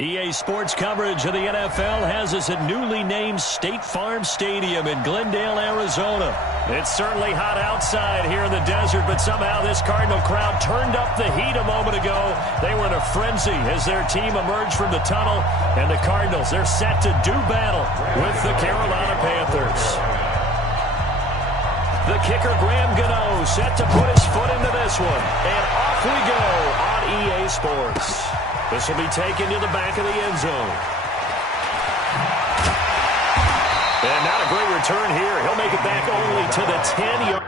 EA Sports coverage of the NFL has us at newly named State Farm Stadium in Glendale, Arizona. It's certainly hot outside here in the desert, but somehow this Cardinal crowd turned up the heat a moment ago. They were in a frenzy as their team emerged from the tunnel, and the Cardinals, they're set to do battle with the Carolina Panthers. The kicker, Graham Gano, set to put his foot into this one, and off we go on EA Sports. This will be taken to the back of the end zone. And not a great return here. He'll make it back only to the 10-yard.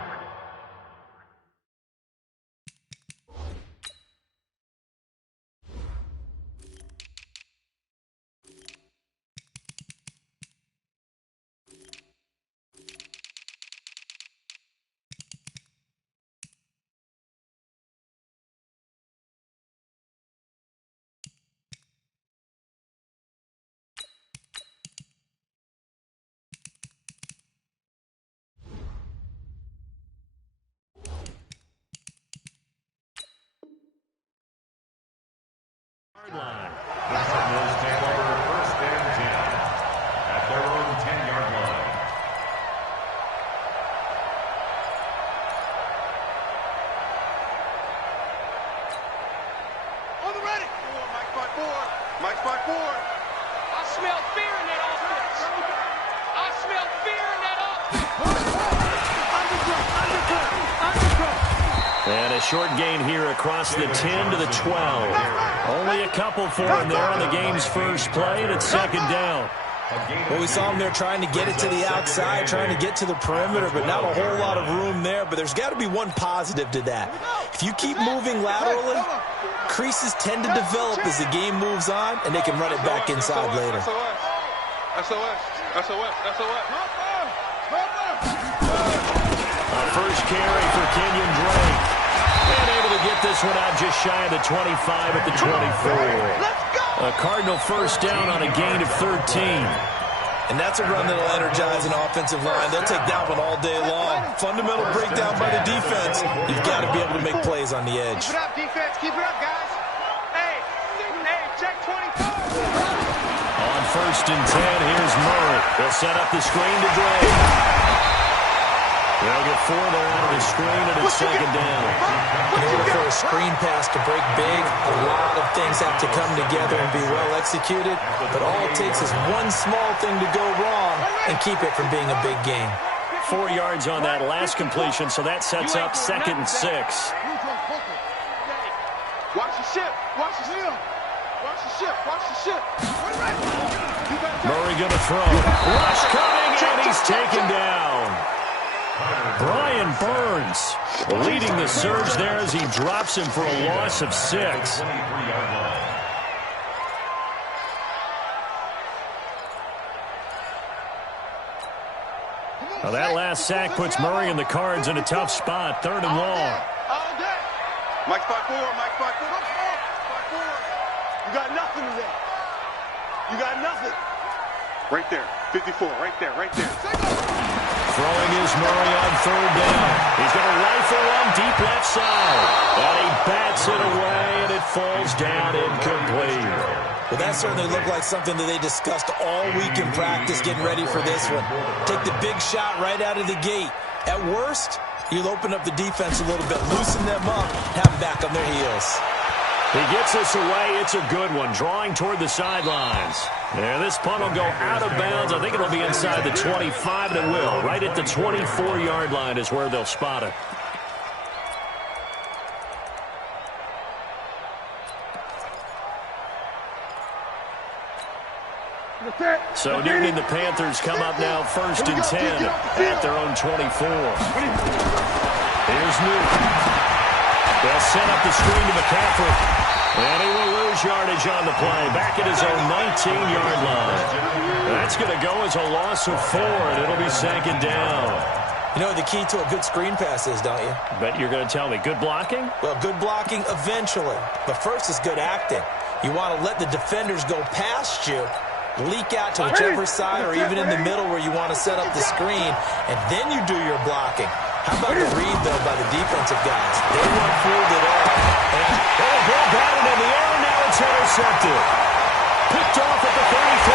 Line. The Cardinals take over first and 10 at their own 10-yard line. On the ready. Mike's by 4. Mike's by 4. I smell fear in that offense. I smell fear in that offense. And a short gain here across the 10 to the 12. Only a couple for him there on the game's first play, and it's second down. Well, we saw him there trying to get it to the outside, trying to get to the perimeter, but not a whole lot of room there. But there's got to be one positive to that. If you keep moving laterally, creases tend to develop as the game moves on, and they can run it back inside later. SOS. A first carry for Kenyon Drake. And able to get this one out just shy of the 25 at the 24. A Cardinal first down on a gain of 13. And that's a run that'll energize an offensive line. They'll take that one all day long. Fundamental breakdown by the defense. You've got to be able to make plays on the edge. Keep it up, defense. Keep it up, guys. Hey, check 24. On first and 10, here's Murray. They'll set up the screen to Drake. They'll get 4 there out of the screen, and it's second down. In order for a screen pass to break big, a lot of things have to come together and be well executed. But all it takes is one small thing to go wrong and keep it from being a big game. 4 yards on that last completion, so that sets up second and 6. Watch the ship. Watch the ship. Watch the ship. Watch the ship. Murray gonna throw. Rush coming, and he's taken down. Brian Burns leading the surge there as he drops him for a loss of 6. Now that last sack puts Murray and the Cards in a tough spot, 3rd and long. All day. Mike's by 4. Mike's by 4. You got nothing today. You got nothing. Right there. 54. Right there. Throwing is Murray on 3rd down. He's going to rifle one deep left side. And he bats it away, and it falls down incomplete. Well, that certainly looked like something that they discussed all week in practice getting ready for this one. Take the big shot right out of the gate. At worst, you'll open up the defense a little bit, loosen them up, have them back on their heels. He gets this away. It's a good one, drawing toward the sidelines. Yeah, this punt will go out of bounds. I think it'll be inside the 25, and it will. Right at the 24-yard line is where they'll spot it. So Newton and the Panthers come up now first and 10 at their own 24. Here's Newton. They'll set up the screen to McCaffrey. And he will lose yardage on the play. Back at his own 19-yard line. That's going to go as a loss of 4, and it'll be second down. You know what the key to a good screen pass is, don't you? Bet you're going to tell me. Good blocking? Well, good blocking eventually. But first is good acting. You want to let the defenders go past you, leak out to whichever side or even in the middle where you want to set up the screen, and then you do your blocking. How about the read, though, by the defensive guys? They weren't fooled at all. And ball batted in the air, now it's intercepted. picked off at the 33.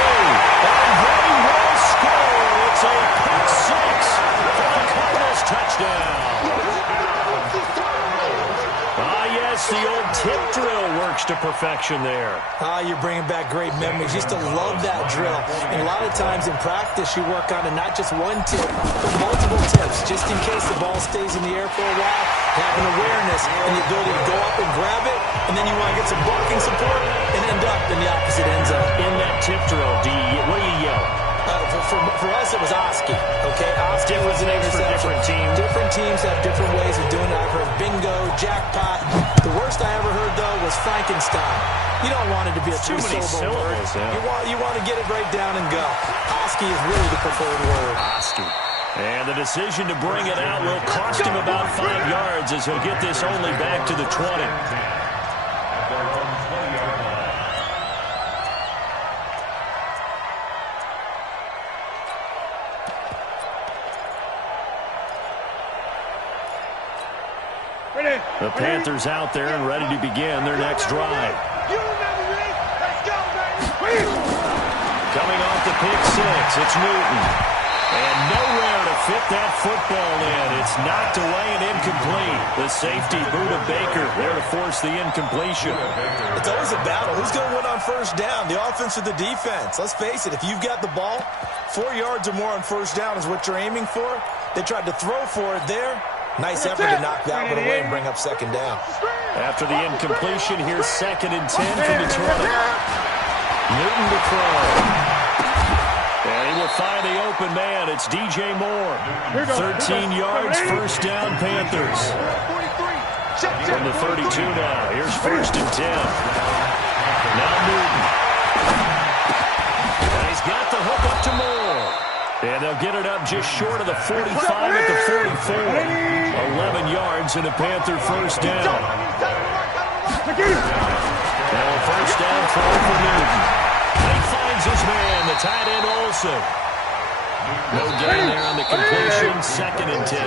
And they will score. It's a pick six for the Cardinals touchdown. Yes, the old tip drill works to perfection there. You're bringing back great memories. Used to love that drill. And a lot of times in practice, you work on it, not just one tip, but multiple tips, just in case the ball stays in the air for a while. Having awareness and the ability to go up and grab it, and then you want to get some blocking support and end up in the opposite end zone. In that tip drill, what do you yell? For us, it was Oski. Okay, Oski was an interception. Different teams. Different teams have different ways of doing it. I've heard bingo, jackpot. The worst I ever heard, though, was Frankenstein. You don't want it to be a three-syllable word. Yeah. You want to get it right down and go. Oski is really the preferred word. Oski. And the decision to bring it out will cost him about 5 yards as he'll get this only back to the 20. The Panthers out there and ready to begin their next drive. Coming off the pick six, it's Newton. And nowhere to fit that football in. It's knocked away and incomplete. The safety boot of Baker there to force the incompletion. It's always a battle. Who's going to win on first down, the offense or the defense? Let's face it, if you've got the ball, 4 yards or more on first down is what you're aiming for. They tried to throw for it there. Nice effort to knock that one away and bring up second down. After the incompletion, here's 2nd and 10 from the 20. Newton to throw. And he will find the open man. It's DJ Moore. 13 yards, first down, Panthers. From the 32 now. Here's 1st and 10. Now Newton. And he's got the hook up to Moore. And they'll get it up just short of the 45 at the 44. 11 yards and a Panther first down. Now a first down throw for Newton. And he finds his man, the tight end Olsen. No gain there on the completion, 2nd and 10.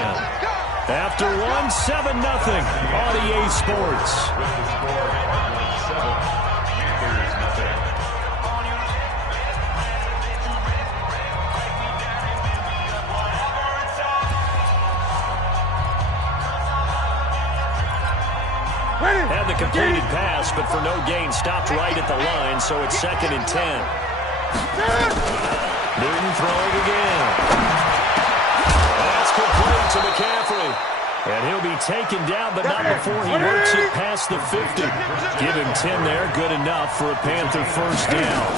After one, 7-0 on EA Sports. Had the completed pass, but for no gain, stopped right at the line, so it's 2nd and 10. Newton throwing again. That's complete to McCaffrey. And he'll be taken down, but not before he works it past the 50. Give him 10 there, good enough for a Panther first down.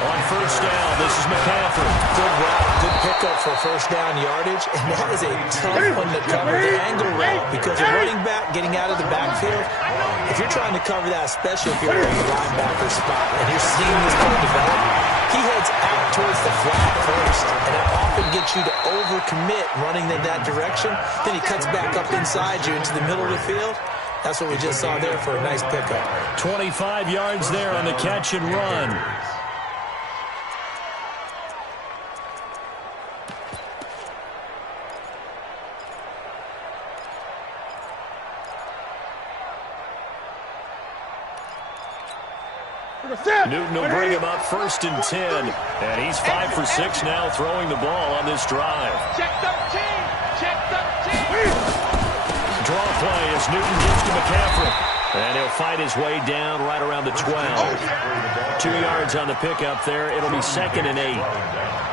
On first down, this is McCaffrey. Good route, good pickup for first down yardage, and that is a tough one to cover, the angle route, because a running back getting out of the backfield, if you're trying to cover that, especially if you're in the linebacker spot, and you're seeing this play develop, he heads out towards the flat first, and that often gets you to overcommit running in that direction. Then he cuts back up inside you into the middle of the field. That's what we just saw there for a nice pickup. 25 yards there on the catch and run. Newton will bring him up 1st and 10. And he's 5 for 6 now throwing the ball on this drive. Check 13. Check 13. Draw play as Newton gives to McCaffrey. And he'll fight his way down right around the 12. 2 yards on the pickup there. It'll be 2nd and 8.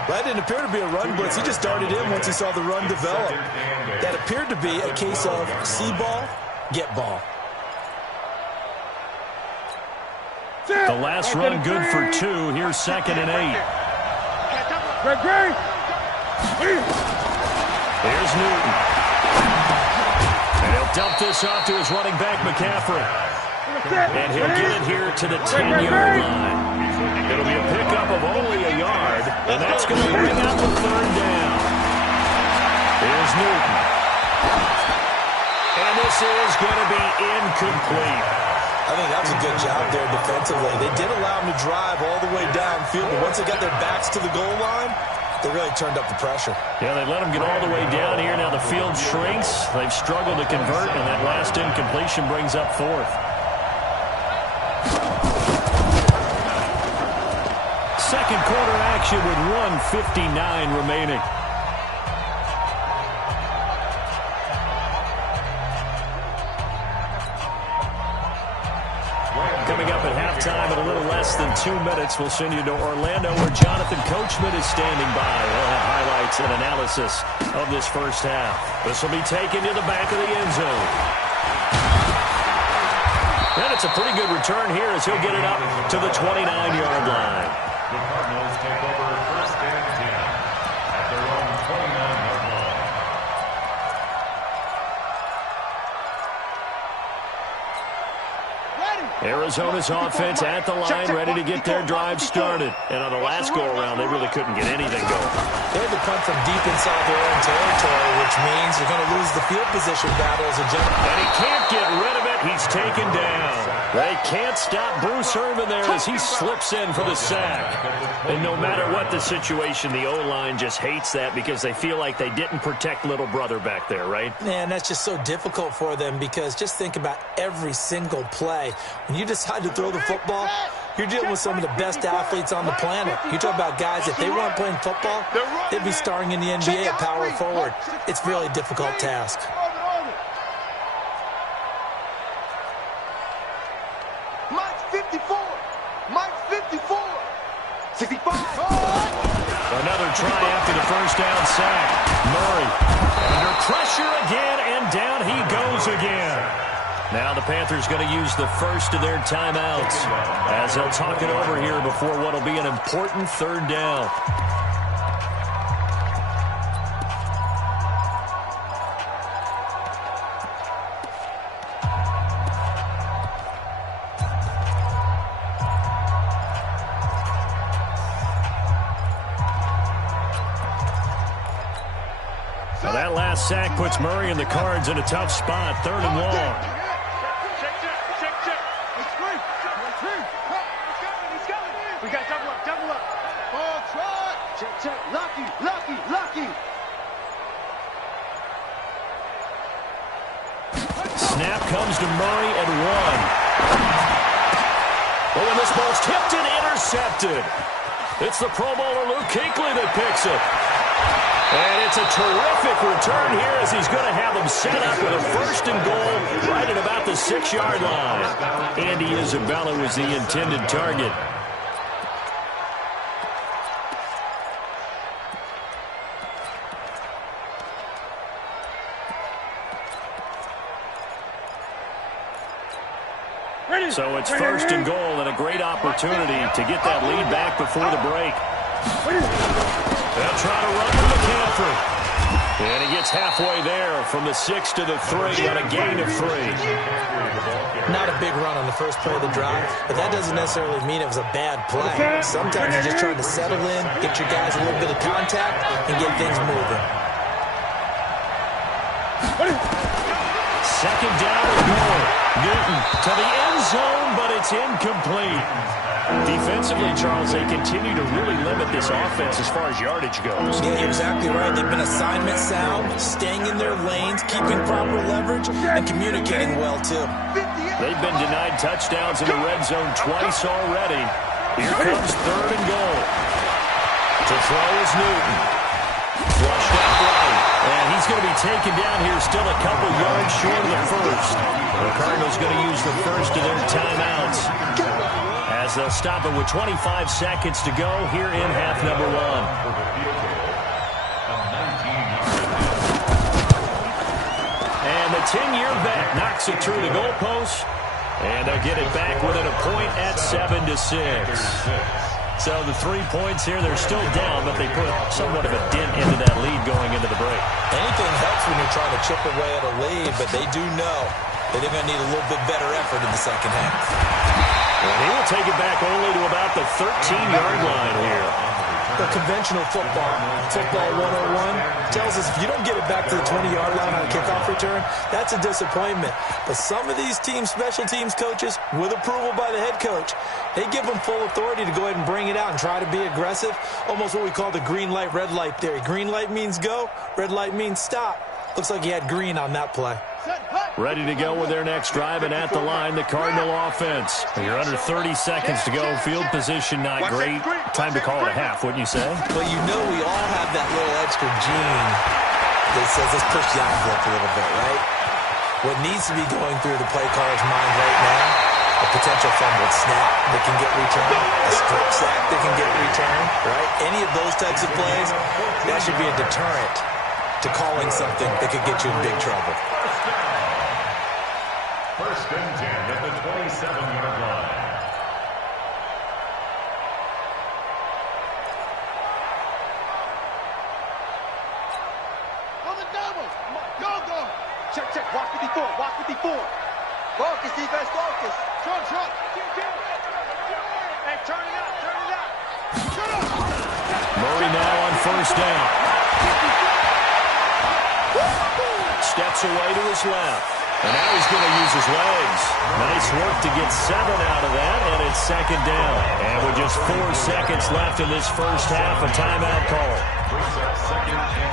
That didn't appear to be a run blitz. He just darted in once he saw the run develop. That appeared to be a case of see ball, get ball. The last run good for 2. Here's 2nd and 8. Here's Newton. And he'll dump this off to his running back, McCaffrey. And he'll get it here to the 10-yard line. It'll be a pickup of only a yard, and that's going to bring out the 3rd down. Here's Newton. And this is going to be incomplete. I think that was a good job there defensively. They did allow them to drive all the way downfield, but once they got their backs to the goal line, they really turned up the pressure. Yeah, they let them get all the way down here. Now the field shrinks. They've struggled to convert, and that last incompletion brings up 4th. second quarter action with 1:59 remaining. Coming up at halftime in a little less than 2 minutes, we'll send you to Orlando where Jonathan Coachman is standing by. He'll have highlights and analysis of this first half. This will be taken to the back of the end zone. And it's a pretty good return here as he'll get it up to the 29-yard line. The Cardinals take over first and 10 at their own 29-yard line. Arizona's offense at the line, ready to get their drive started. And on the last go-around, they really couldn't get anything going. They had to punt from deep inside their own territory, which means you're going to lose the field position battle as a general. And he can't get rid of it. He's taken down. They can't stop Bruce Irvin there as he slips in for the sack. And no matter what the situation, the O-line just hates that because they feel like they didn't protect little brother back there, right? Man, that's just so difficult for them because just think about every single play. When you decide to throw the football, you're dealing with some of the best athletes on the planet. You talk about guys, if they weren't playing football, they'd be starring in the NBA at power forward. It's a really difficult task. Mike 54. Mike 54. 65. Another try after the first down sack. Murray under pressure again, and down he goes again. Now the Panthers going to use the first of their timeouts as they'll talk it over here before what will be an important third down. Now that last sack puts Murray and the Cards in a tough spot, 3rd and long. We got double up. Ball try. Check. Lucky. Snap comes to Murray at 1. Oh, and this ball's tipped and intercepted. It's the Pro Bowler Luke Kuechly that picks it. And it's a terrific return here as he's going to have them set up with a 1st and goal right at about the 6-yard line. Andy Isabella was the intended target. So it's 1st and goal and a great opportunity to get that lead back before the break. They'll try to run to McCaffrey. And he gets halfway there from the 6 to the 3 on a gain of 3. Not a big run on the first play of the drive, but that doesn't necessarily mean it was a bad play. Sometimes you're just trying to settle in, get your guys a little bit of contact, and get things moving. 2nd down and goal. Newton to the end zone, but it's incomplete. Defensively, Charles, they continue to really limit this offense as far as yardage goes. Yeah, you're exactly right. They've been assignment sound, staying in their lanes, keeping proper leverage, and communicating well, too. They've been denied touchdowns in the red zone twice already. Here comes 3rd and goal. To throw is Newton. Flushed out right. And he's going to be taken down here still a couple yards short of the 1st. The Cardinals going to use the 1st of their timeouts as they'll stop it with 25 seconds to go here in half number 1. And the 10-year vet knocks it through the goalpost, and they'll get it back within a point at 7-6. So the 3 points here, they're still down, but they put somewhat of a dent into that lead going into the break. Anything helps when you're trying to chip away at a lead, but they do know that they're going to need a little bit better effort in the second half. And he will take it back only to about the 13-yard line here. The conventional football 101, tells us if you don't get it back to the 20-yard line on a kickoff return, that's a disappointment. But some of these team special teams coaches, with approval by the head coach, they give them full authority to go ahead and bring it out and try to be aggressive, almost what we call the green light, red light theory. Green light means go, red light means stop. Looks like he had green on that play. Ready to go with their next drive, and at the line, the Cardinal offense. You're under 30 seconds to go. Field position not great. Time to call it a half, wouldn't you say? Well, you know we all have that little extra gene that says let's push the envelope a little bit, right? What needs to be going through the play caller's mind right now, a potential fumbled snap that can get returned, a strip sack that can get returned, right? Any of those types of plays, that should be a deterrent to calling something that could get you in big trouble. First and 10 at the 27-yard line. On the double. Go. Check. Watch 54. Focus, defense, focus. Short. Hey, turn it up. Shut up. Murray now on first down. Steps away to his left. And now he's going to use his legs. Nice work to get 7 out of that, and it's second down. And with just 4 seconds left in this first half, a timeout call. Brings up second and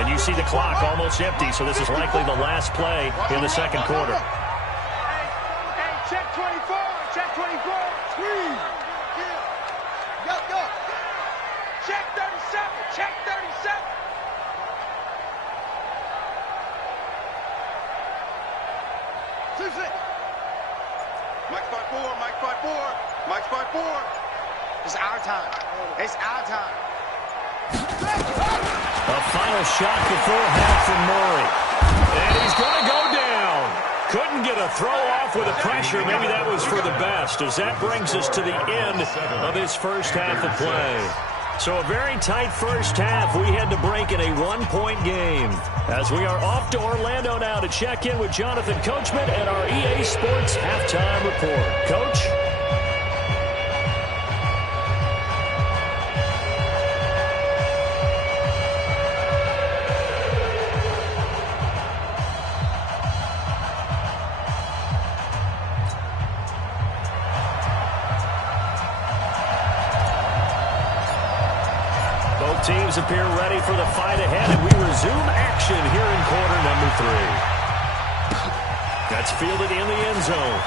3. And you see the clock almost empty, so this is likely the last play in the second quarter. Hey, check 24. Squeeze. Go. Check 37. Mike's 5-4. It's our time. A final shot before half from Murray. And he's going to go down. Couldn't get a throw off with the pressure. Maybe that was for the best, as that brings us to the end of this first half of play. So a very tight first half. We had to break in a 1-point game. As we are off to Orlando now to check in with Jonathan Coachman and our EA Sports Halftime Report. Coach? Teams appear ready for the fight ahead, and we resume action here in quarter number 3. That's fielded in the end zone.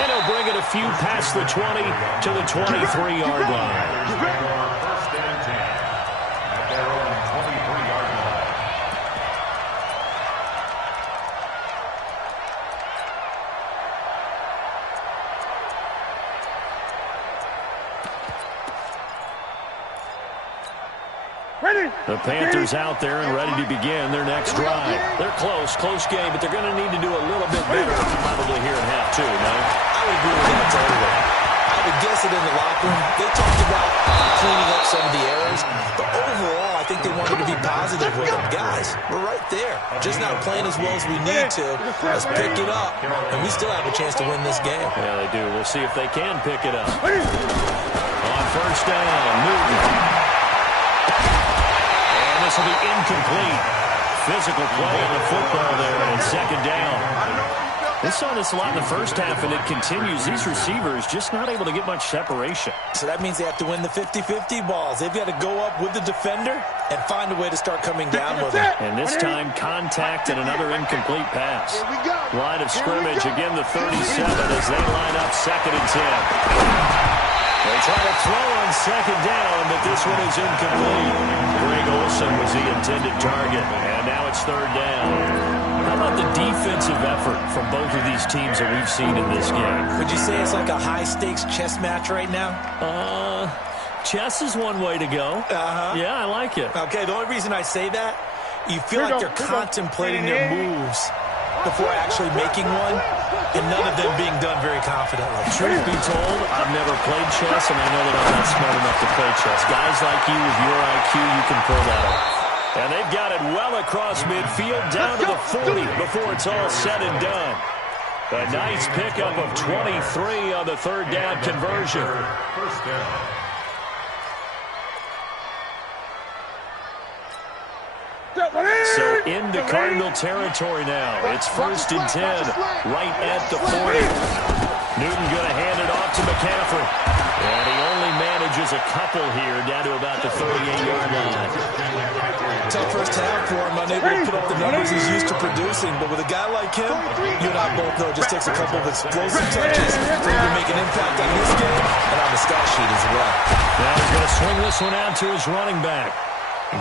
And he'll bring it a few past the 20 to the 23-yard line. First and 10 at their own 23-yard line. The Panthers out there and ready to begin their next drive. They're close game, but they're going to need to do a little bit better probably here in half 2, no? I would agree with that totally. I would guess it in the locker room. They talked about cleaning up some of the errors, but overall, I think they wanted to be positive with them. Guys, we're right there. Just not playing as well as we need to. Let's pick it up, and we still have a chance to win this game. Yeah, they do. We'll see if they can pick it up. On first down, Newton. This will be incomplete. Physical play on the football there, and second down. We saw this a lot in the first half, and it continues. These receivers just not able to get much separation. So that means they have to win the 50-50 balls. They've got to go up with the defender and find a way to start coming down with it. And this time, contact and another incomplete pass. Line of scrimmage, again the 37 as they line up second and 10. They try to throw on second down, but this one is incomplete. Greg Olsen was the intended target, and now it's third down. How about the defensive effort from both of these teams that we've seen in this game? Would you say it's like a high-stakes chess match right now? Chess is one way to go. Yeah, I like it. Okay, the only reason I say that, you feel like they're contemplating their moves before actually making one, and none of them being done very confidently. Truth be told, I've never played chess, and I know that I'm not smart enough to play chess. Guys like you with your IQ, you can pull that off. And they've got it well across midfield, down to the 40 before it's all said and done. A nice pickup of 23 on the third down conversion. First down. So into Cardinal territory now. It's first and 10, right at the 40. Newton going to hand it off to McCaffrey. lose a couple here, down to about the 38-yard line. Tough first half for him, unable to put up the numbers he's used to producing. But with a guy like him, you and I both know it just takes a couple of explosive touches for him to make an impact on this game and on the stat sheet as well. Now he's going to swing this one out to his running back.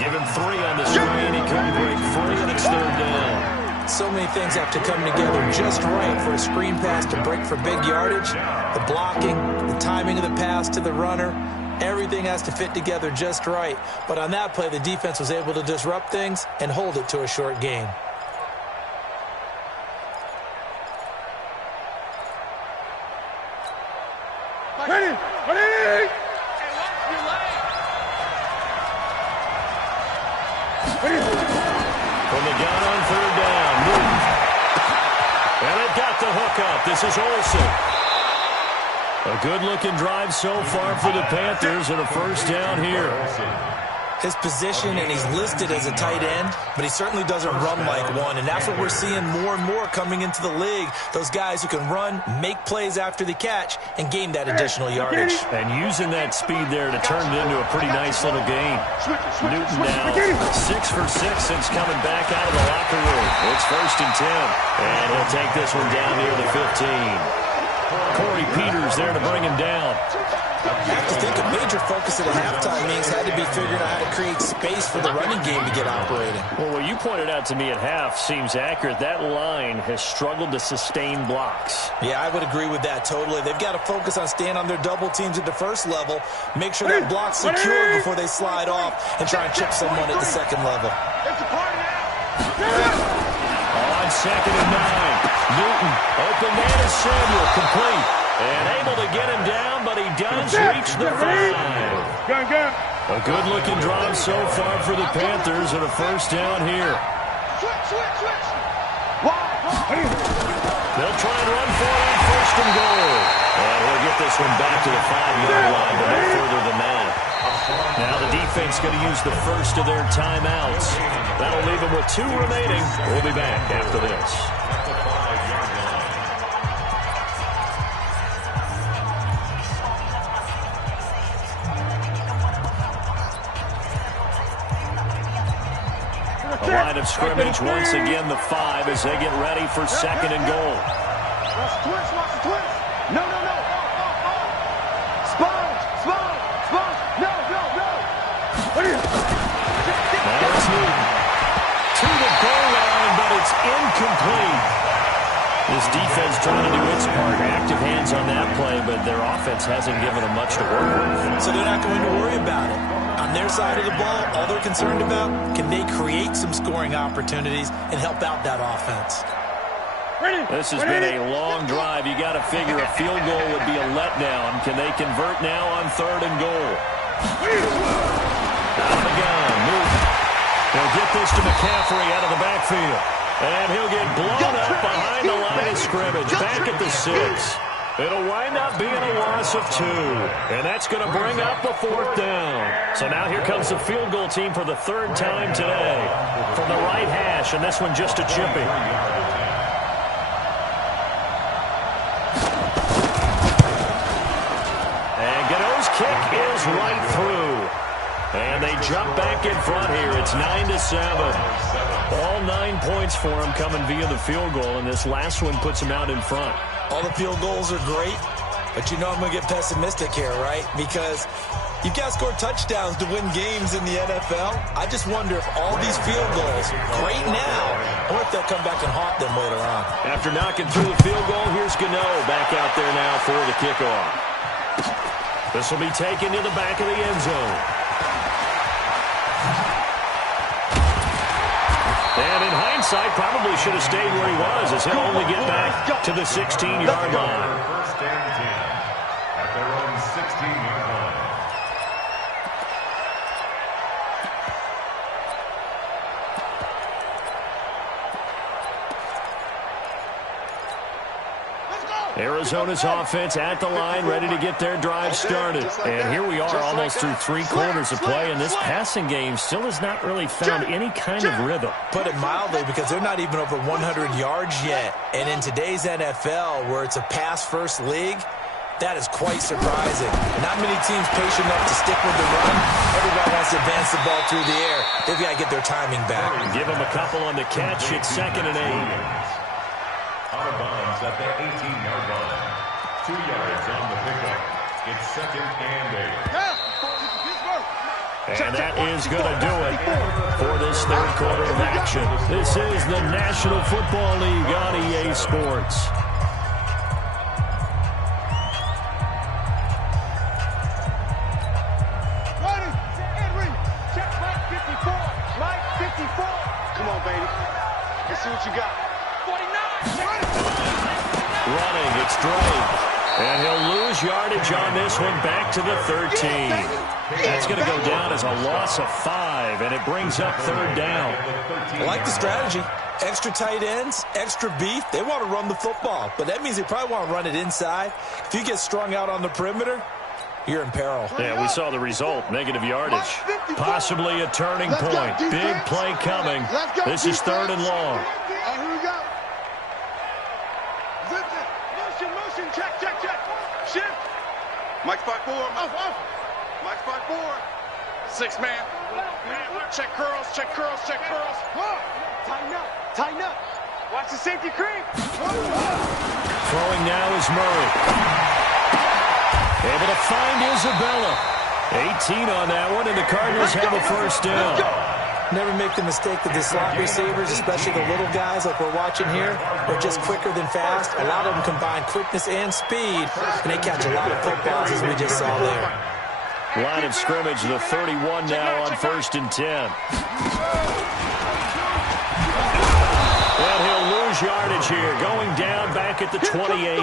Give him 3 on the screen. He couldn't break free, and it's 3rd down. So many things have to come together just right for a screen pass to break for big yardage. The blocking, the timing of the pass to the runner, everything has to fit together just right. But on that play, the defense was able to disrupt things and hold it to a short gain. Ready! Ready! From the gun on 3rd down, move. And they've got the hook up. This is Olsen. A good-looking drive so far for the Panthers and a 1st down here. His position, and he's listed as a tight end, but he certainly doesn't run like one, and that's what we're seeing more and more coming into the league. Those guys who can run, make plays after the catch, and gain that additional yardage. And using that speed there to turn it into a pretty nice little gain. Newton now 6 for 6 since coming back out of the locker room. It's 1st and 10, and he'll take this one down near the 15. Corey Peters there to bring him down. I have to think a major focus at the halftime means had to be figuring out how to create space for the running game to get operating. Well, what you pointed out to me at half seems accurate. That line has struggled to sustain blocks. Yeah, I would agree with that totally. They've got to focus on staying on their double teams at the 1st level, make sure that block's secured before they slide off, and try and chip someone at the 2nd level. On 2nd and 9, Newton, open man is Samuel, complete. And able to get him down, but he does reach the 5. A good-looking drive so far for the Panthers and a 1st down here. They'll try and run for it on 1st and goal. And he'll get this one back to the 5-yard line, but no further than that. Now the defense going to use the 1st of their timeouts. That'll leave them with 2 remaining. We'll be back after this. A line of scrimmage once again, the 5 as they get ready for 2nd and goal. Watch the twist. No. Sponge. No. Now it's Newton. To the goal line, but it's incomplete. This defense trying to do its part. Active hands on that play, but their offense hasn't given them much to work with. So they're not going to worry about it. On their side of the ball, all they're concerned about, can they create some scoring opportunities and help out that offense? This has been a long drive. You got to figure a field goal would be a letdown. Can they convert now on 3rd and goal? Out of the gun, Newton. He'll get this to McCaffrey out of the backfield. And he'll get blown up behind the line of scrimmage. Back at the 6. It'll wind up being a loss of 2. And that's going to bring up the 4th down. So now here comes the field goal team for the 3rd time today. From the right hash, and this one just a chippy. And Gano's kick is right through. And they jump back in front here. It's 9-7. All 9 points for them coming via the field goal, and this last one puts them out in front. All the field goals are great, but you know I'm going to get pessimistic here, right? Because you've got to score touchdowns to win games in the NFL. I just wonder if all these field goals, great now, or if they'll come back and haunt them later on. After knocking through the field goal, here's Gano back out there now for the kickoff. This will be taken to the back of the end zone. And in hindsight, probably should have stayed where he was, as he'll only get back to the 16-yard line. 1st and 10 at their own 16-yard line. Arizona's offense at the line, ready to get their drive started. And here we are almost through 3 quarters of play, and this passing game still has not really found any kind of rhythm. Put it mildly, because they're not even over 100 yards yet. And in today's NFL, where it's a pass-first league, That is quite surprising. Not many teams patient enough to stick with the run. Everybody wants to advance the ball through the air. They've got to get their timing back. Give them a couple on the catch. It's 2nd and 8. Out of bounds at the 18-yard line. 2 yards on the pickup. It's 2nd and 8. And that is going to do it for this third quarter of action. This is the National Football League on EA Sports. Come on, baby. Let's see what you got. 49. Running, it's Drake. And he'll lose yardage on this one back to the 13. That's going to go down as a loss of 5, and it brings up 3rd down. I like the strategy. Extra tight ends, extra beef. They want to run the football, but that means they probably want to run it inside. If you get strung out on the perimeter, you're in peril. Yeah, we saw the result, negative yardage. Possibly a turning point. Big play coming. This is 3rd and long. Here we go. Motion, check. Shift. Mike 5-4. Mike 5-4. 6 man. Check curls. Tighten up. Watch the safety creep. Throwing now is Murray. Able to find Isabella. 18 on that one, and the Cardinals have a 1st down. Never make the mistake that the slot receivers, especially the little guys like we're watching here, are just quicker than fast. A lot of them combine quickness and speed, and they catch a lot of footballs, as we just saw there. Line of scrimmage, the 31 now on 1st and 10. And he'll lose yardage here, going down back at the 28.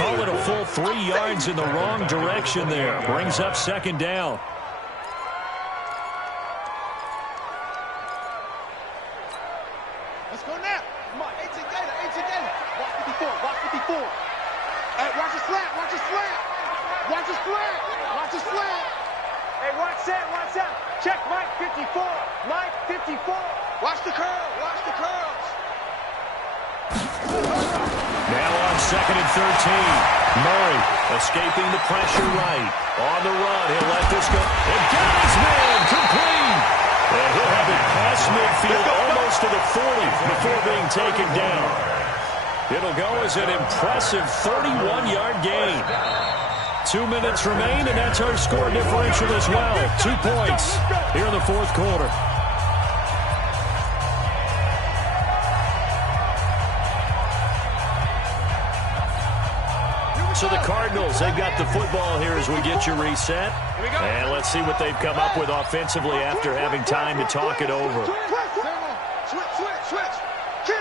Call it a full 3 yards in the wrong direction there. Brings up 2nd down. Let's go now. Come on, 18 Gator. Watch 54. Hey, watch the slant. Hey, watch that. Check Mike 54. Watch the curls. Now on 2nd and 13. Murray escaping the pressure right. On the run, he'll let this go. And got his man complete. And he'll have it past midfield almost to the 40 before being taken down. It'll go as an impressive 31-yard gain. 2 minutes remain, and that's our score differential as well. 2 points here in the 4th quarter. So the Cardinals, they've got the football here as we get you reset. And let's see what they've come up with offensively after having time to talk it over. Switch. Kill.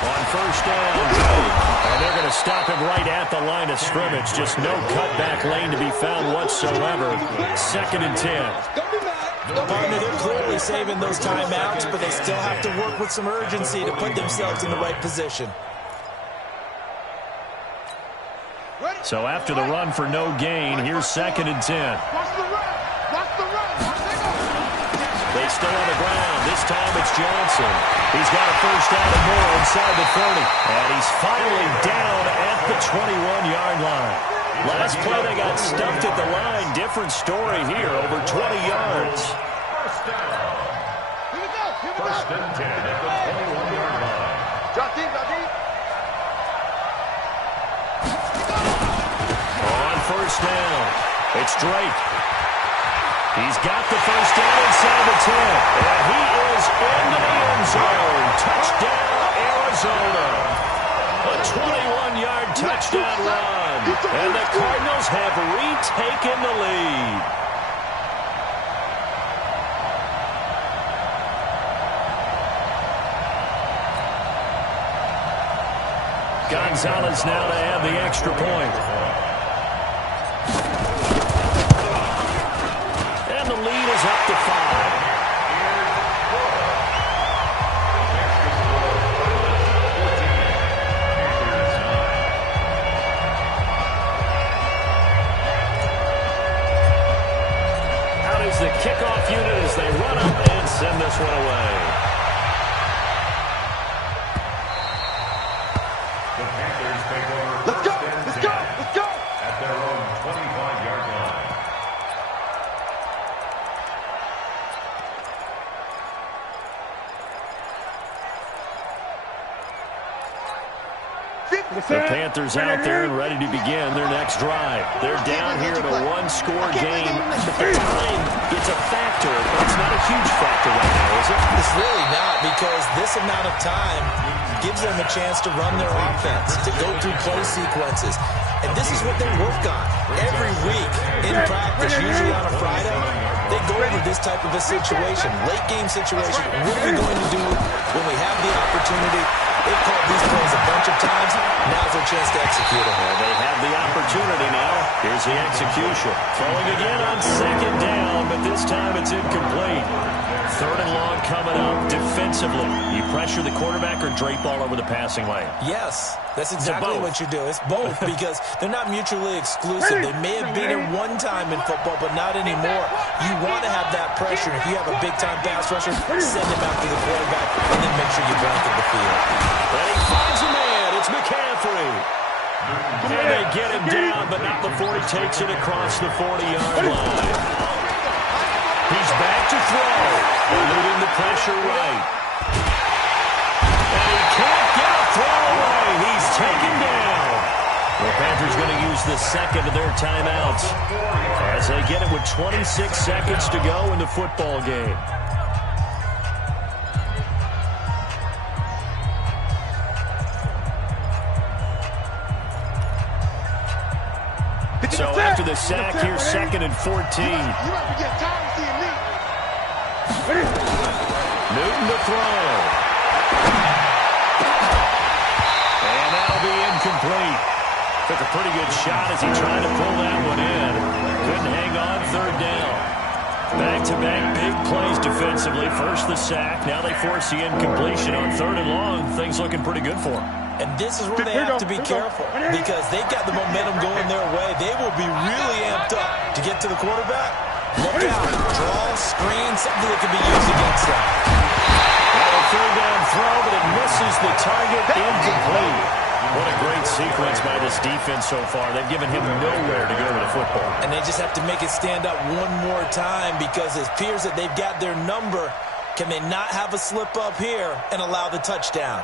On 1st down, and they're going to stop him right at the line of scrimmage. Just no cutback lane to be found whatsoever. 2nd and 10. Partner, they're clearly saving those timeouts, but they still have to work with some urgency to put themselves in the right position. So after the run for no gain, here's 2nd and 10. Watch the run. They stay on the ground. This time it's Johnson. He's got a 1st down and more inside the 30. And he's finally down at the 21-yard line. Last play they got stuffed at the line. Different story here, over 20 yards. 1st down. Here we go. 1st and 10 at the 21-yard line. Drop deep. On 1st down, it's Drake. He's got the 1st down inside the 10. And he is into the end zone. Touchdown, Arizona. A 21-yard touchdown run. And the Cardinals have retaken the lead. Gonzalez now to add the extra point. And the lead is up to 5. Out is the kickoff unit as they run up and send this one away. The Panthers take over Let's go! first and Let's 10 go! Let's go! at their own 25-yard line. The Panthers out there and ready to begin their next drive. They're down here in a one-score game, but the time, it's a factor, but it's not a huge factor right now, is it? It's really not, because this amount of time gives them a chance to run their offense, to go through play sequences. And this is what they work on every week in practice, usually on a Friday. They go over this type of a situation, late game situation. What are we going to do when we have the opportunity? They've called these plays a bunch of times. Now's their chance to execute them. Well, they have the opportunity now. Here's the execution. Throwing again on second down, but this time it's incomplete. Third and long coming up defensively. You pressure the quarterback or drape all over the passing lane? Yes, that's exactly what you do. It's both because they're not mutually exclusive. They may have been at one time in football, but not anymore. You want to have that pressure. If you have a big-time pass rusher, send him after the quarterback and then make sure you blanket the field. And he finds a man. It's McCaffrey. And they get him down, but not before he takes it across the 40-yard line. He's back to throw. Eluding the pressure right. And he can't get a throw away. He's taken down. The Panthers going to use the second of their timeouts as they get it with 26 seconds to go in the football game. So after the sack, here's second and 14. You might be getting tired of seeing me. Newton to throw. And that'll be incomplete. Took a pretty good shot as he tried to pull that one in. Couldn't hang on third down. Back-to-back big plays defensively. First the sack. Now they force the incompletion on third and long. Things looking pretty good for them. And this is where they have to be careful because they've got the momentum going their way. They will be really amped up to get to the quarterback. Look out. Draw, screen, something that can be used against them. A third down throw, but it misses the target. Incomplete. What a great sequence by this defense so far. They've given him nowhere to go with the football. And they just have to make it stand up one more time because it appears that they've got their number. Can they not have a slip up here and allow the touchdown?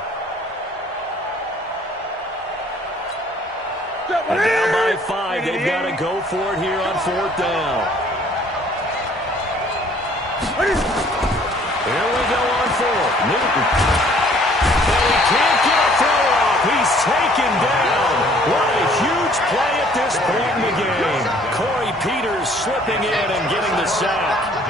And down by 5, they've got to go for it here on fourth down. Here we go on fourth. Newton. And he can't get a throw off. He's taken down. What a huge play at this point in the game. Corey Peters slipping in and getting the sack.